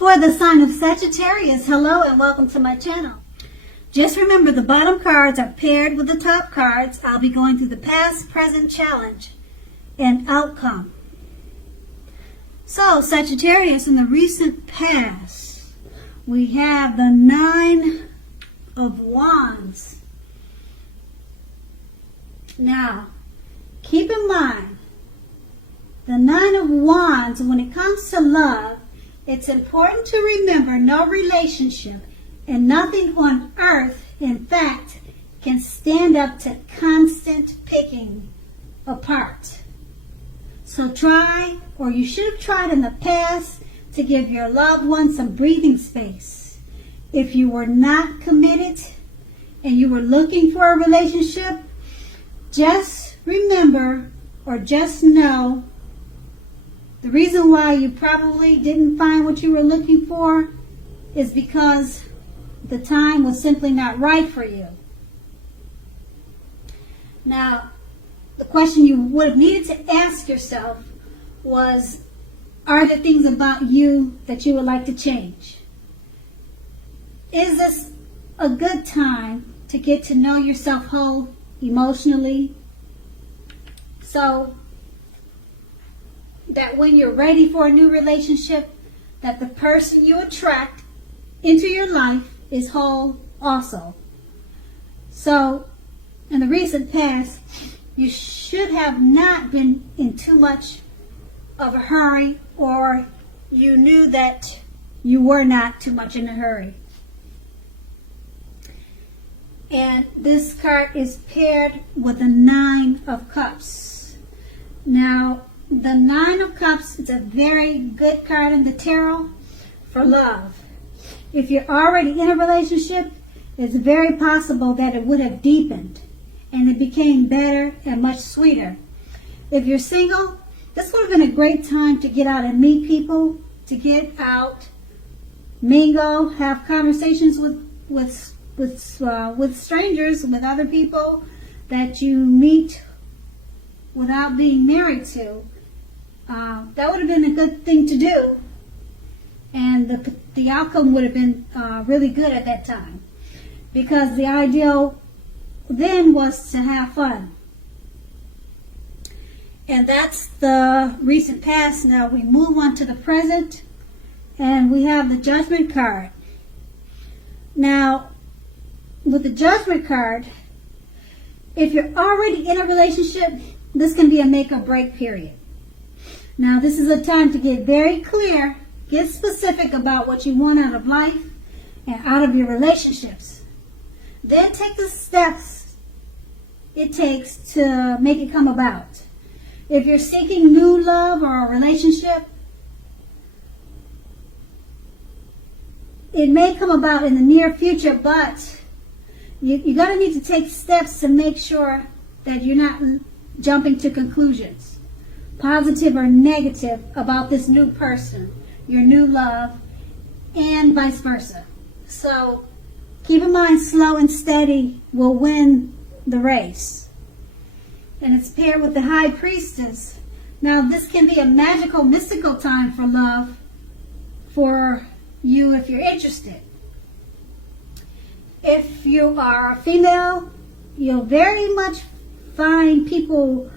For the sign of Sagittarius, hello and welcome to my channel. Just remember the bottom cards are paired with the top cards. I'll be going through the past, present, challenge, and outcome. So, Sagittarius, in the recent past, we have the Nine of Wands. Now, keep in mind, the Nine of Wands, when it comes to love, it's important to remember no relationship and nothing on earth, in fact, can stand up to constant picking apart. So try, or you should have tried in the past, to give your loved one some breathing space. If you were not committed and you were looking for a relationship, just remember or just know the reason why you probably didn't find what you were looking for is because the time was simply not right for you. Now, the question you would have needed to ask yourself was, are there things about you that you would like to change? Is this a good time to get to know yourself whole emotionally, so that when you're ready for a new relationship, that the person you attract into your life is whole also? So, in the recent past, you should have not been in too much of a hurry, or you knew that you were not too much in a hurry. And this card is paired with the Nine of Cups. Now, the Nine of Cups is a very good card in the tarot for love. If you're already in a relationship, it's very possible that it would have deepened and it became better and much sweeter. If you're single, this would have been a great time to get out and meet people, to get out, mingle, have conversations with strangers, with other people that you meet without being married to. That would have been a good thing to do, and the outcome would have been really good at that time, because the ideal then was to have fun. And that's the recent past. Now we move on to the present, and we have the Judgment card. Now, with the Judgment card, if you're already in a relationship, this can be a make or break period. Now, this is a time to get very clear, get specific about what you want out of life and out of your relationships. Then take the steps it takes to make it come about. If you're seeking new love or a relationship, it may come about in the near future, but you're going to need to take steps to make sure that you're not jumping to conclusions, positive or negative, about this new person, your new love, and vice versa. So keep in mind, slow and steady will win the race. And it's paired with the High Priestess. Now, this can be a magical, mystical time for love for you if you're interested. If you are a female, you'll very much find people,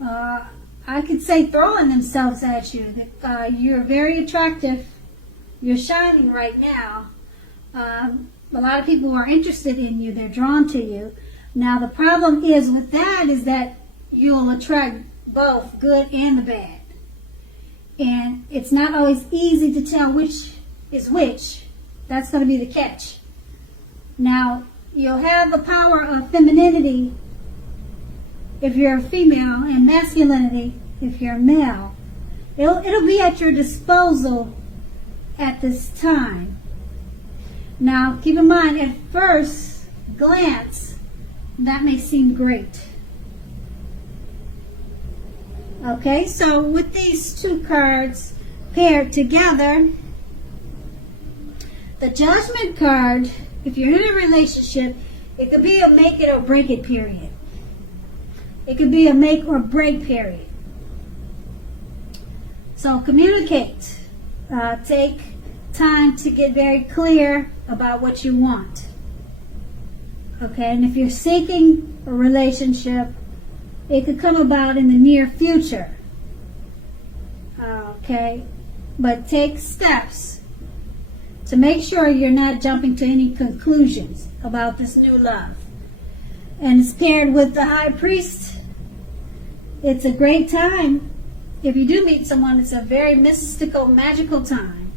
I could say, throwing themselves at you. You're very attractive. You're shining right now. A lot of people are interested in you. They're drawn to you. Now, the problem is with that is that you'll attract both good and the bad. And it's not always easy to tell which is which. That's going to be the catch. Now, you'll have the power of femininity if you're a female, and masculinity if you're a male. It'll be at your disposal at this time. Now, keep in mind, at first glance, that may seem great. Okay, so with these two cards paired together, the Judgment card, if you're in a relationship, it could be a make it or break it period. It could be a make or break period. So communicate. Take time to get very clear about what you want. Okay, and if you're seeking a relationship, it could come about in the near future. Okay, but take steps to make sure you're not jumping to any conclusions about this new love. And it's paired with the High Priest. It's a great time. If you do meet someone, it's a very mystical, magical time.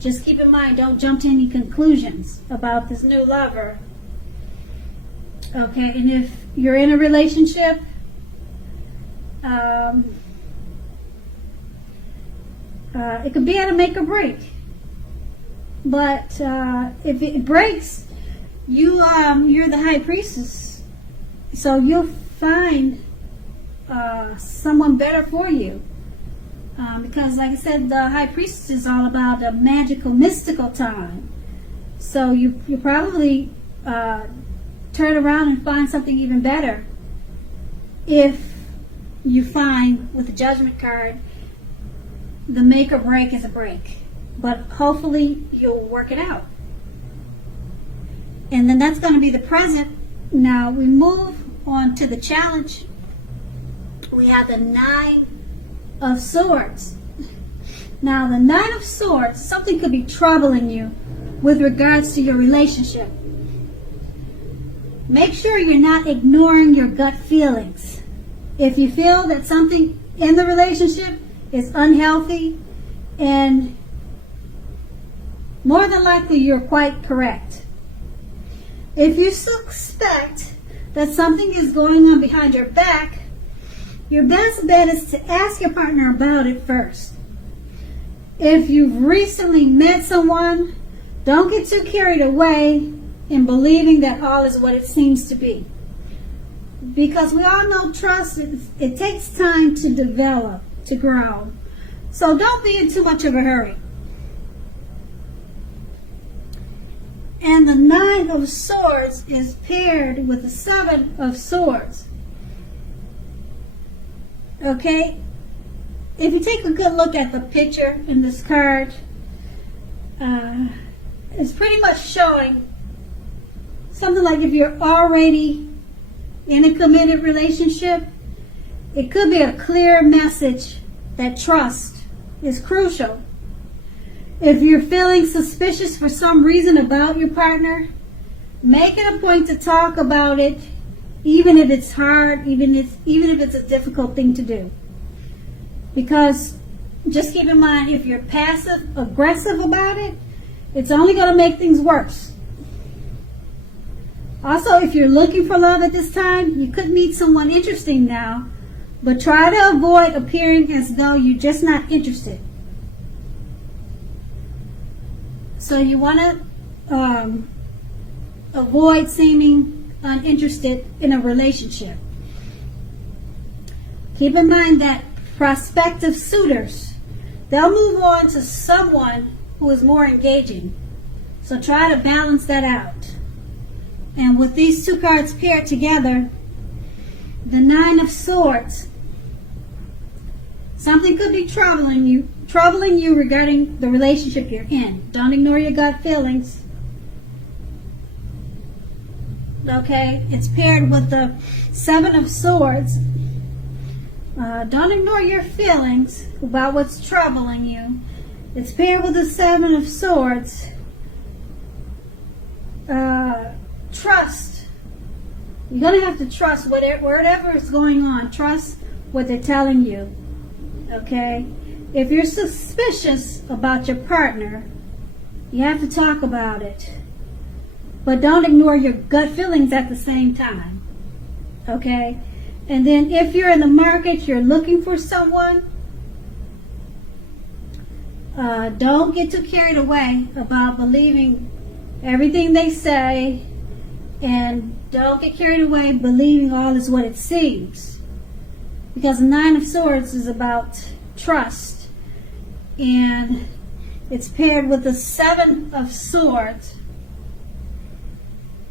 Just keep in mind, don't jump to any conclusions about this new lover. Okay, and if you're in a relationship, it could be at a make or break. But if it breaks, you're the High Priestess, so you'll find someone better for you. Because, like I said, the High Priestess is all about a magical, mystical time. So you probably turn around and find something even better if you find, with the Judgment card, the make or break is a break. But hopefully you'll work it out. And then that's going to be the present. Now we move on to the challenge. We have the Nine of Swords. Now the Nine of Swords, something could be troubling you with regards to your relationship. Make sure you're not ignoring your gut feelings. If you feel that something in the relationship is unhealthy, and more than likely you're quite correct. If you suspect that something is going on behind your back, your best bet is to ask your partner about it first. If you've recently met someone, don't get too carried away in believing that all is what it seems to be. Because we all know trust, it takes time to develop, to grow. So don't be in too much of a hurry. And the Nine of Swords is paired with the Seven of Swords. Okay? If you take a good look at the picture in this card, it's pretty much showing something like if you're already in a committed relationship, it could be a clear message that trust is crucial. If you're feeling suspicious for some reason about your partner, make it a point to talk about it, even if it's hard, even if it's a difficult thing to do. Because just keep in mind, if you're passive aggressive about it, it's only going to make things worse. Also, if you're looking for love at this time, you could meet someone interesting now, but try to avoid appearing as though you're just not interested. So you want to avoid seeming uninterested in a relationship. Keep in mind that prospective suitors, they'll move on to someone who is more engaging. So try to balance that out. And with these two cards paired together, the Nine of Swords, something could be troubling you regarding the relationship you're in. Don't ignore your gut feelings. Okay, it's paired with the Seven of Swords. Don't ignore your feelings about what's troubling you. It's paired with the Seven of Swords. Trust. You're going to have to trust whatever is going on. Trust what they're telling you. Okay? If you're suspicious about your partner, you have to talk about it. But don't ignore your gut feelings at the same time. Okay? And then if you're in the market, you're looking for someone, don't get too carried away about believing everything they say, and don't get carried away believing all is what it seems. Because the Nine of Swords is about trust, and it's paired with the Seven of Swords.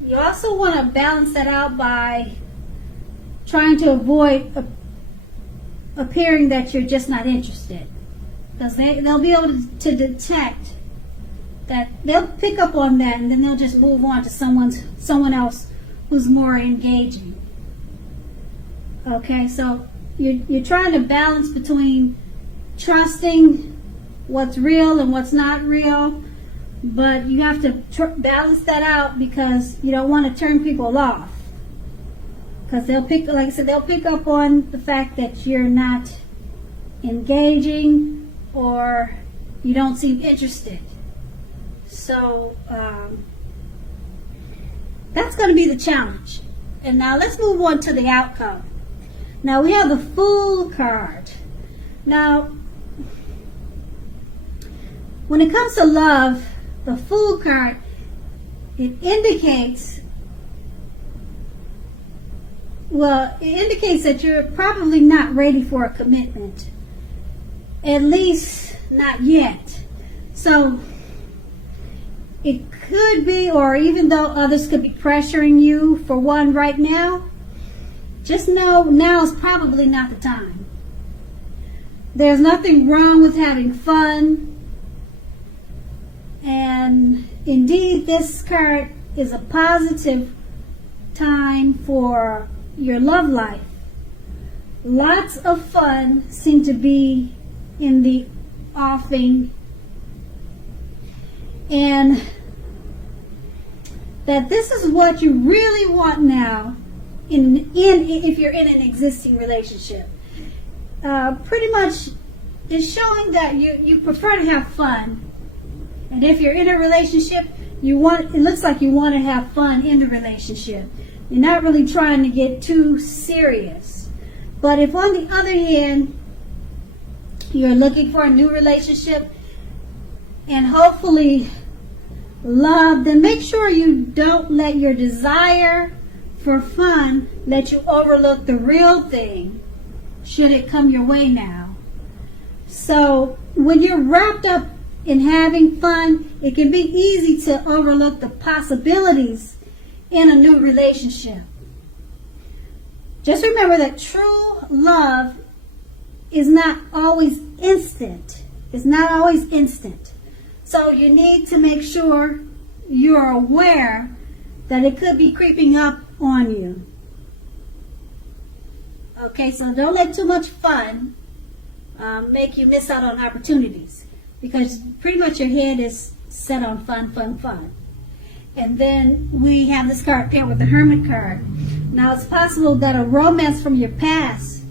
You also want to balance that out by trying to avoid appearing that you're just not interested, because they'll be able to detect that they'll pick up on that, and then they'll just move on to someone else who's more engaging. Okay, so you're trying to balance between trusting what's real and what's not real, but you have to balance that out because you don't want to turn people off. Because they'll pick, like I said, they'll pick up on the fact that you're not engaging or you don't seem interested. So that's going to be the challenge. And now let's move on to the outcome. Now we have the Fool card. Now, when it comes to love, the Fool card, it indicates that you're probably not ready for a commitment. At least not yet. So it could be, or even though others could be pressuring you for one right now, just know now is probably not the time. There's nothing wrong with having fun. And indeed, this card is a positive time for your love life. Lots of fun seem to be in the offing, and that this is what you really want now if you're in an existing relationship. Pretty much it's showing that you prefer to have fun, and if you're in a relationship, it looks like you want to have fun in the relationship. You're not really trying to get too serious. But if on the other hand you're looking for a new relationship and hopefully love, then make sure you don't let your desire for fun let you overlook the real thing should it come your way now. So when you're wrapped up in having fun, it can be easy to overlook the possibilities in a new relationship. Just remember that true love is not always instant. It's not always instant. So you need to make sure you're aware that it could be creeping up on you. Okay, so don't let too much fun make you miss out on opportunities, because pretty much your head is set on fun, fun, fun. And then we have this card paired with the Hermit card. Now it's possible that a romance from your past,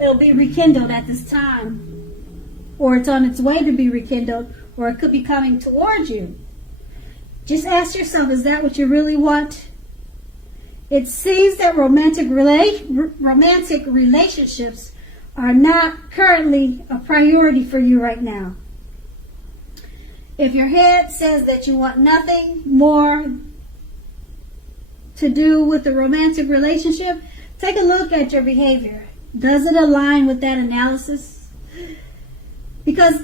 it'll be rekindled at this time, or it's on its way to be rekindled, or it could be coming towards you. Just ask yourself, is that what you really want? It seems that romantic relationships are not currently a priority for you right now. If your head says that you want nothing more to do with the romantic relationship, take a look at your behavior. Does it align with that analysis? Because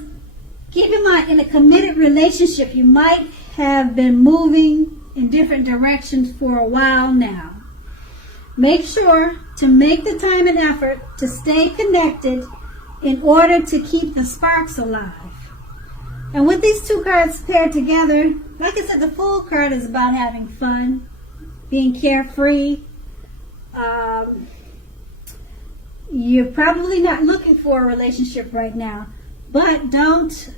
keep in mind, in a committed relationship, you might have been moving in different directions for a while now. Make sure to make the time and effort to stay connected in order to keep the sparks alive. And with these two cards paired together, like I said, the Fool card is about having fun, being carefree. You're probably not looking for a relationship right now, but don't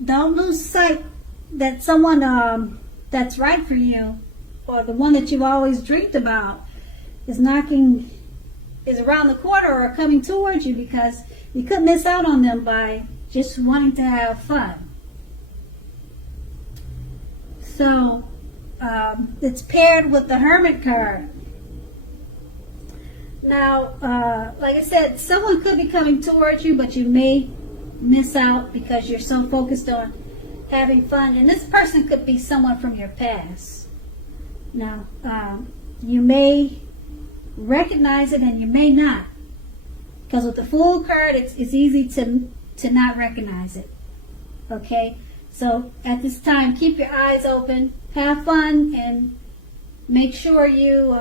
lose sight that someone that's right for you, or the one that you've always dreamed about, is around the corner or coming towards you, because you could miss out on them by just wanting to have fun. So it's paired with the Hermit card. Now, like I said, someone could be coming towards you, but you may miss out because you're so focused on having fun. And this person could be someone from your past. Now, you may recognize it and you may not. Because with the Fool card, it's easy to not recognize it. Okay? So at this time, keep your eyes open, have fun, and make sure you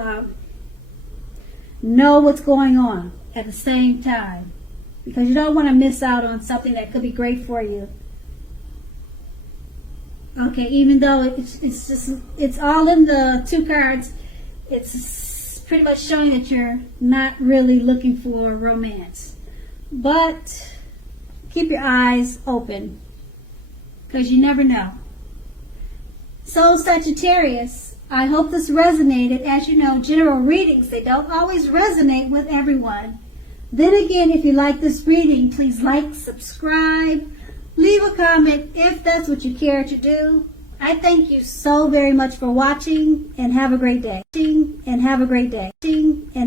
know what's going on at the same time. because you don't want to miss out on something that could be great for you. Okay, even though it's all in the two cards, it's pretty much showing that you're not really looking for romance. But keep your eyes open, because you never know. So Sagittarius, I hope this resonated. As you know, general readings, they don't always resonate with everyone. Then again, if you like this reading, please like, subscribe, leave a comment if that's what you care to do. I thank you so very much for watching, and have a great day.